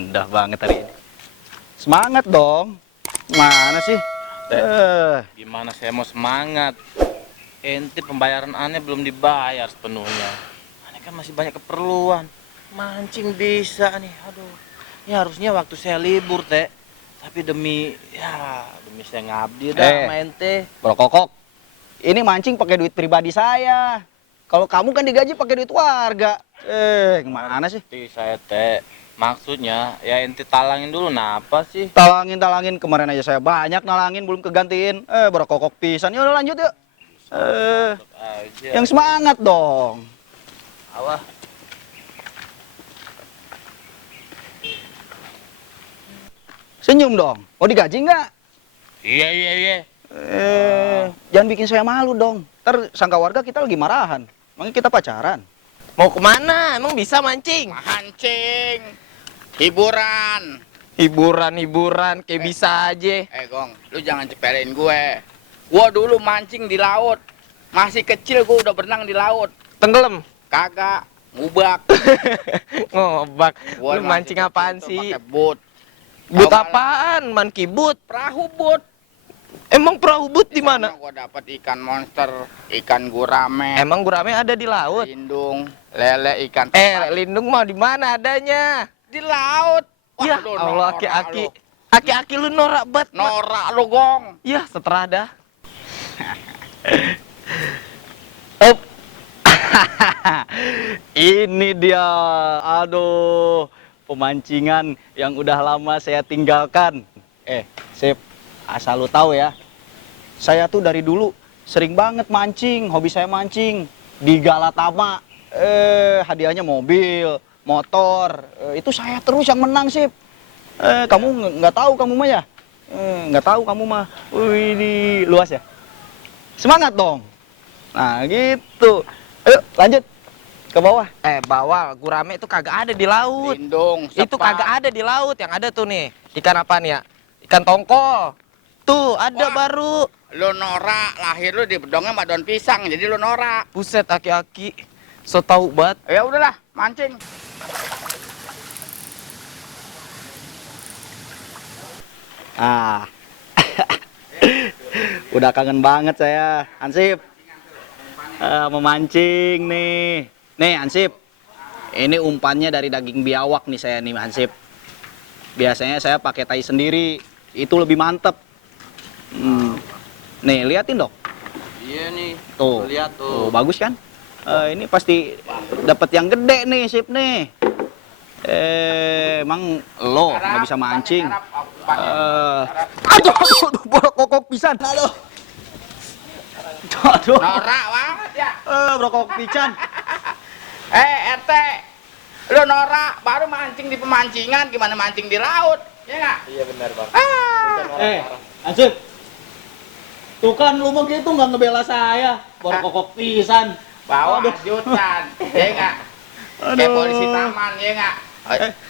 indah banget hari ini. Semangat dong. Mana sih? Gimana saya mau semangat? Ente pembayaran aneh belum dibayar sepenuhnya. Aneh kan masih banyak keperluan. Mancing bisa nih, aduh. Ini harusnya waktu saya libur, Teh. Tapi demi saya ngabdi dah sama ente. Bro Kokok, ini mancing pakai duit pribadi saya. Kalau kamu kan digaji pakai duit warga. Gimana sih? Saya, Teh. Maksudnya, ya ente talangin dulu, napa sih? Talangin. Kemarin aja saya banyak nalangin, belum kegantiin. Bro Kokok pisan. Yaudah lanjut yuk. Aja. Yang semangat dong. Awah. Senyum dong. Mau digaji nggak? Iya. Jangan bikin saya malu dong. Ntar sangka warga kita lagi marahan. Emangnya kita pacaran? Mau kemana? Emang bisa mancing? Mancing, hiburan. Hiburan, kayak bisa aja. Gong, lu jangan cepelin gue. Gua dulu mancing di laut. Masih kecil gua udah berenang di laut. Tenggelam. Kagak, ngubak. Ngobak. Gua Lu mancing masih apaan kecil tuh sih? pakai boot. But Tahu apaan? Monkey boot. Perahu boot. Emang perahu boot di mana? Gua dapat ikan monster, ikan gurame, Emang gurame ada di laut? lindung, lele, ikan Lindung mah di mana adanya? di laut. Wah, Ya lu Allah, norak aki-aki. lu. Aki-aki lu norak banget. Norak lu, Gong. Ya, seterah dah. Ini dia. Aduh, pemancingan yang udah lama saya tinggalkan. Sip, asal lu tahu ya. Saya tuh dari dulu sering banget mancing, hobi saya mancing di Galatama. Hadiahnya mobil, motor. Itu saya terus yang menang, Sip. Kamu nggak tahu kamu mah ya? Nggak tahu kamu mah. Wih, ini luas ya. Semangat dong. Nah, gitu. Ayo, lanjut ke bawah. Bawal, gurame itu kagak ada di laut. Lindung, Itu sepat. kagak ada di laut. Yang ada tuh nih, ikan apaan ya? Ikan tongkol. Tuh, ada Wah. baru. Lu norak, lahir lu di bedongnya sama daun pisang, jadi lu norak. Buset, aki-aki. So tau banget. Ya udahlah, mancing. Ah. Udah kangen banget saya, Ansip. Memancing nih. Nih, Ansip. Ini umpannya dari daging biawak nih saya nih, Ansip. Biasanya saya pakai tai sendiri. Itu lebih mantep. Nih, liatin dong. Iya nih. Tuh. Lihat Tuh, tuh. bagus kan? Ini pasti dapat yang gede nih, Sip nih. Emang lo nggak bisa mancing? Aduh, Bro Kokok pisan. Aduh. Norak banget ya. Bro Kokok pisan. RT, lu norak baru mancing di pemancingan, gimana mancing di laut? Ya nggak? Iya benar, Bang. Ansip. Tuh kan lu mah gitu nggak ngebela saya. Bro Kokok pisan. Bawa jutaan, ya nggak? Kayak polisi taman, ya nggak?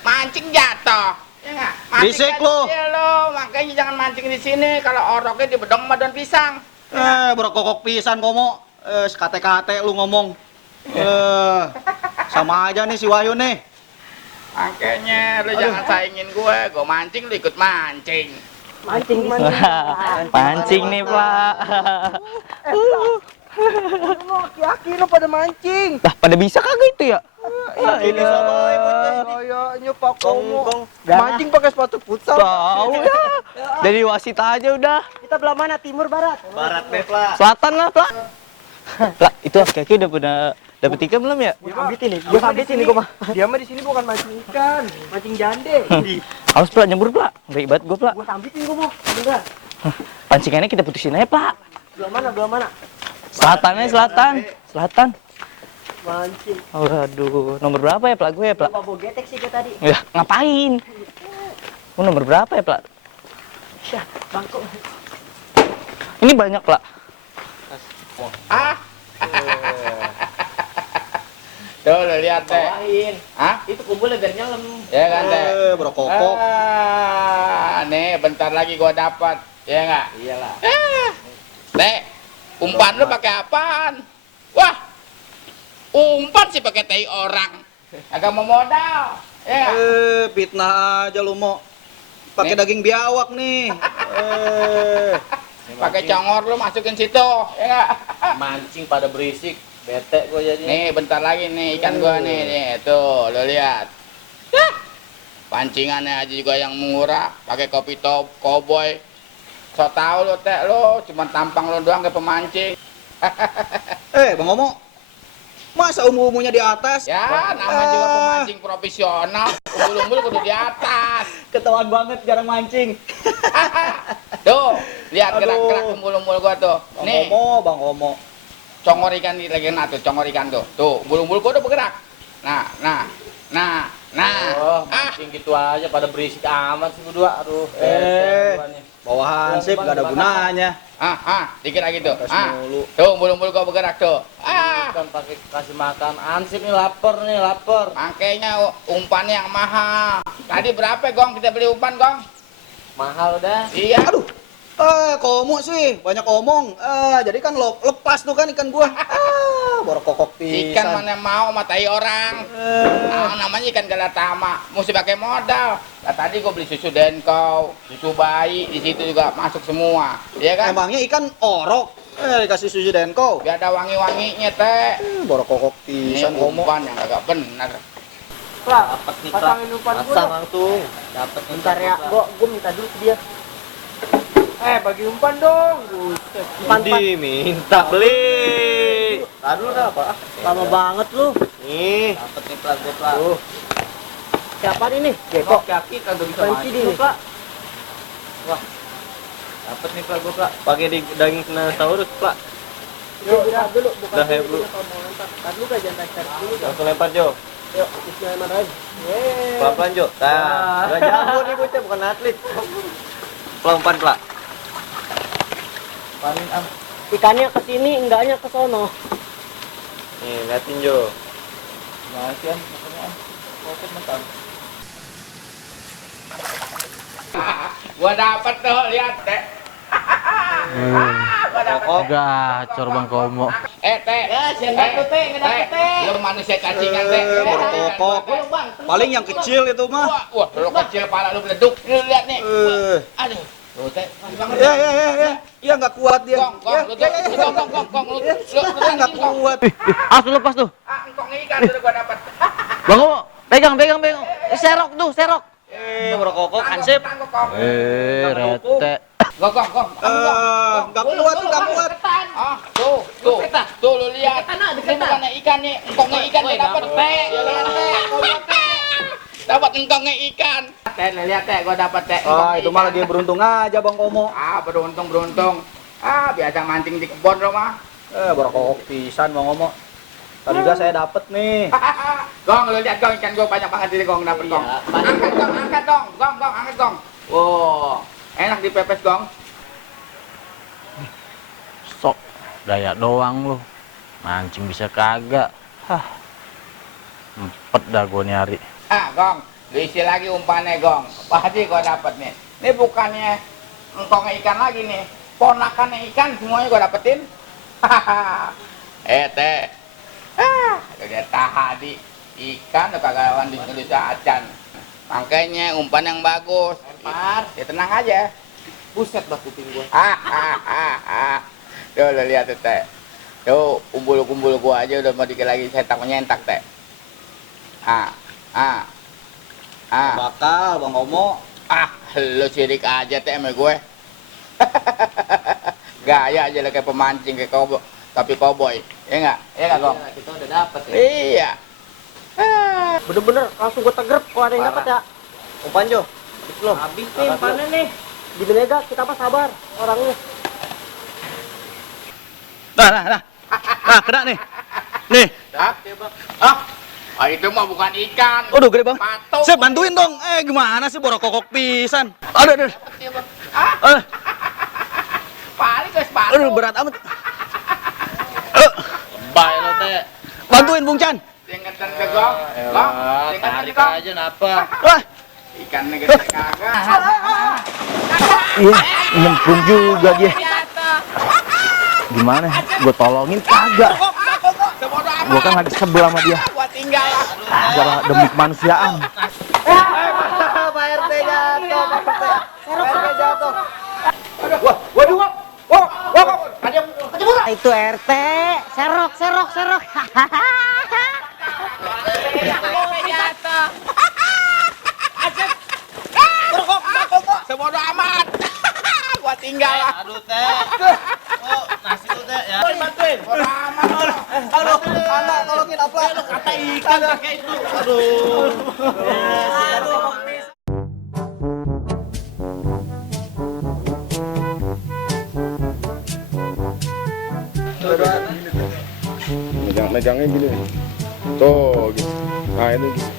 Mancing jatuh, ya nggak? Berisik lu. Lu, makanya jangan mancing di sini. Kalau oroknya di bedong sama daun pisang. Bro Kokok pisan komo. Sekate-kate lu ngomong. Sama aja nih si Wahyu nih. Makanya lu jangan saingin gue mancing lu ikut mancing. Mancing nih, Pak. Aki-aki lo pada mancing. Lah, pada bisa kagak itu ya? Ini sama kayaknya Pak Komo. Mancing pakai sepatu futsal. Tahu ya. Dari wasit aja udah. Kita belah mana? Timur, barat? Barat Bepla. Selatan lah, Pak. Lah, itu aki-aki udah pada dapet ikan belum ya? Gua sambitin nih. Gua sambitin nih gua mah. Dia mah di sini bukan mancing ikan, mancing jande. Awas, Pak, nyebur, Pak. Ngeri banget gua, Pak. Gua sambitin gua mau. Enggak. Pancingannya kita putusin aja, Pak. Belah mana? Belah mana? Selatannya selatan. Mancing. Oh, aduh, nomor berapa ya, Pak? Gue ya, Pak? Gua bawa getek sih gua tadi. Ya, ngapain? Oh, nomor berapa ya, Pak? Syah, bangkok. Ini banyak, Pak. Tuh, lu lihat deh. Hah? Itu kumpulnya biar nyelam. Ya kan deh. Bro Kokok. Nih, bentar lagi gua dapat. Ya nggak? Iyalah. Dek, umpan lu pakai apaan? Wah, umpan sih pakai tai orang. Agak mau modal. Ya nggak? Fitnah aja lu mau. Pakai Nih. daging biawak nih. Pakai congor lu masukin situ, ya nggak? Mancing pada berisik, bete gue jadinya. Nih bentar lagi nih ikan gua nih, tuh lo lihat. Yah, pancingannya aja juga yang murah, pakai kopi top cowboy. So tau lo teh lo, cuma tampang lo doang ke pemancing. Bang Omo. Masa umur-umurnya di atas? Ya, namanya juga pemancing profesional, umbul-umbul kudu di atas. Ketahuan banget jarang mancing. Tuh, lihat Aduh. gerak-gerak umbul-umbul gua tuh. Nih, Bang Omo. congor ikan di lagi kena tuh, congor ikan tuh. Tuh, umbul-umbul gua udah bergerak. Nah. Oh, mancing gitu aja pada berisik amat sih berdua. Aduh, Bawa hansip gak ada gunanya. Dikit lagi tuh. Kasih mulu. Tuh, umbul-umbul gua bergerak tuh. Kan pakai kasih makan ansip nih, lapar nih, lapar. Makanya umpannya yang mahal. Tadi berapa, Gong? Kita beli umpan, Gong? Mahal dah. Iya. Aduh. Komo sih, banyak omong. Jadi kan lo lepas tuh kan ikan gua. Borok kokok pisan. Ikan mana mau matai orang. Namanya ikan galatama, mesti pakai modal. Nah, tadi gua beli susu Denko, susu bayi, di situ juga masuk semua. Iya kan? Emangnya ikan orok. Dikasih susu Denko. Biar ada wangi-wanginya, teh. Borok kokok Ini pisan komo. umpan yang agak benar. Dapat nih, pasangin umpan gua pasang dong. langsung. Dapat nih. Bentar ya, gua minta dulu ke dia. Bagi umpan dong. Buset. Umpan Minta beli. Aduh, apa? Lama banget lu. Nih, dapat nih plat gue plat. Siapa ini? Kok kaki kagak bisa Panci di mancing. ini, Pak. Dapat nih plat gue plat. Pakai di daging Spinosaurus plat. Yuk, dulu. Bukan Udah, ya, bro. Mau lempar. Tadi lu gak jangan tarik dulu. Langsung lempar Jo. Yuk, bismillahirrahmanirrahim. Yeay. Pelan-pelan Jo. Nah, gak jago nih bocah, bukan atlet. Pelan-pelan plat. Paling Ikannya ke sini, enggaknya ke sono. nih, liatin Jo. Masih makanya fokus mental. Gua dapat tuh, lihat, teh. Gua dapat. Gacor Bang Komo. Teh. Teh. Lu manusia cacingan, teh. Borok kokok. Paling yang kecil itu mah. Wah, lu kecil pala lu beleduk. Lu lihat nih. Aduh. Lu teh. Ya nggak kuat dia. Gong, lu teh. Gong, lu. Nggak kuat. Langsung lepas tuh. Engkong ikan dulu gua dapat. Bang Omo, pegang. Serok tuh, serok. Borok kokok hansip. Rete. Gong. Nggak kuat, nggak kuat. Tuh lu lihat. Ini bukan ikan nih, engkongnya ikan dia dapat teh. Ya lihat teh. Dapat engkongnya ikan. Teh, lihat teh, gua dapat teh. Itu mah lagi beruntung aja Bang Komo. Beruntung. Biasa mancing di kebon lo mah. Borok kokok pisan Bang Komo. Tadi juga saya dapet nih. Gong, lu lihat Gong, ikan gua banyak banget ini Gong, dapet Gong. Angkat dong. Gong, angkat Gong. Wow, enak dipepes Gong. Sok daya doang lu. Mancing bisa kagak. Empet dah gua nyari. Gong, lu isi lagi umpannya Gong. Pasti gua dapet nih. Ini bukannya engkongnya ikan lagi nih. Ponakannya ikan semuanya gua dapetin. Teh. Udah tahadi ikan udah kagak lawan di acan. Makanya umpan yang bagus. Ya tenang aja. Buset bah kuping gua. Tuh lo lihat tuh teh. Tuh umbul-umbul gua aja udah mau dikit lagi setak menyentak teh. Bakal Bang Komo. Lo sirik aja teh sama gue. Gaya aja lo kayak pemancing kayak cowboy. Tapi cowboy, ya nggak? Ya nggak Gong? Kita udah dapat ya. Iya. Bener-bener langsung gua tegrep kalau ada yang dapat ya. Umpan Jo. Belum. Habis nih umpannya nih. Di Belega kita apa sabar orangnya. Nah, kena nih. Nih. Itu mah bukan ikan. Aduh gede Bang. Patung. Saya bantuin dong. Gimana sih borok kokok pisan. Aduh. Paling guys patung. Aduh berat amat. Lebay lo teh. Bantuin Bung Chan. Tingkatan ke Gong. Gong, tingkatan Tarik ke Gong. aja napa? Wah. Ikannya gede kagak. Iya, nyemplung juga dia. Gimana? Gue tolongin kagak. Gue kan lagi sebel sama dia. Buat tinggal. Bicara demi kemanusiaan. Pak RT jatuh, Pak RT. Pak RT jatuh. Itu RT, serok, serok, serok. Sebodoh amat. Gua tinggal. Aduh teh. Oh, nasi tuh teh ya. Bantuin. Bodoh amat. Halo, anak tolongin apa? Kata ikan pakai itu. Aduh. Megangnya gini nih. Tuh gitu. Nah ini gitu.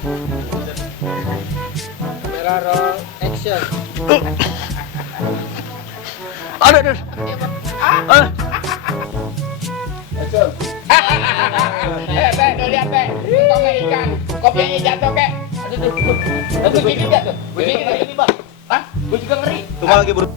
Kamera roll action. Aduh. Teh, tuh lihat teh. Tongnya ikan. Kopinya jatuh, kek. Aduh, tuh. Gigit ya tuh. Gigit, Bang. Hah? Gua juga ngeri. Tunggu lagi, Bro.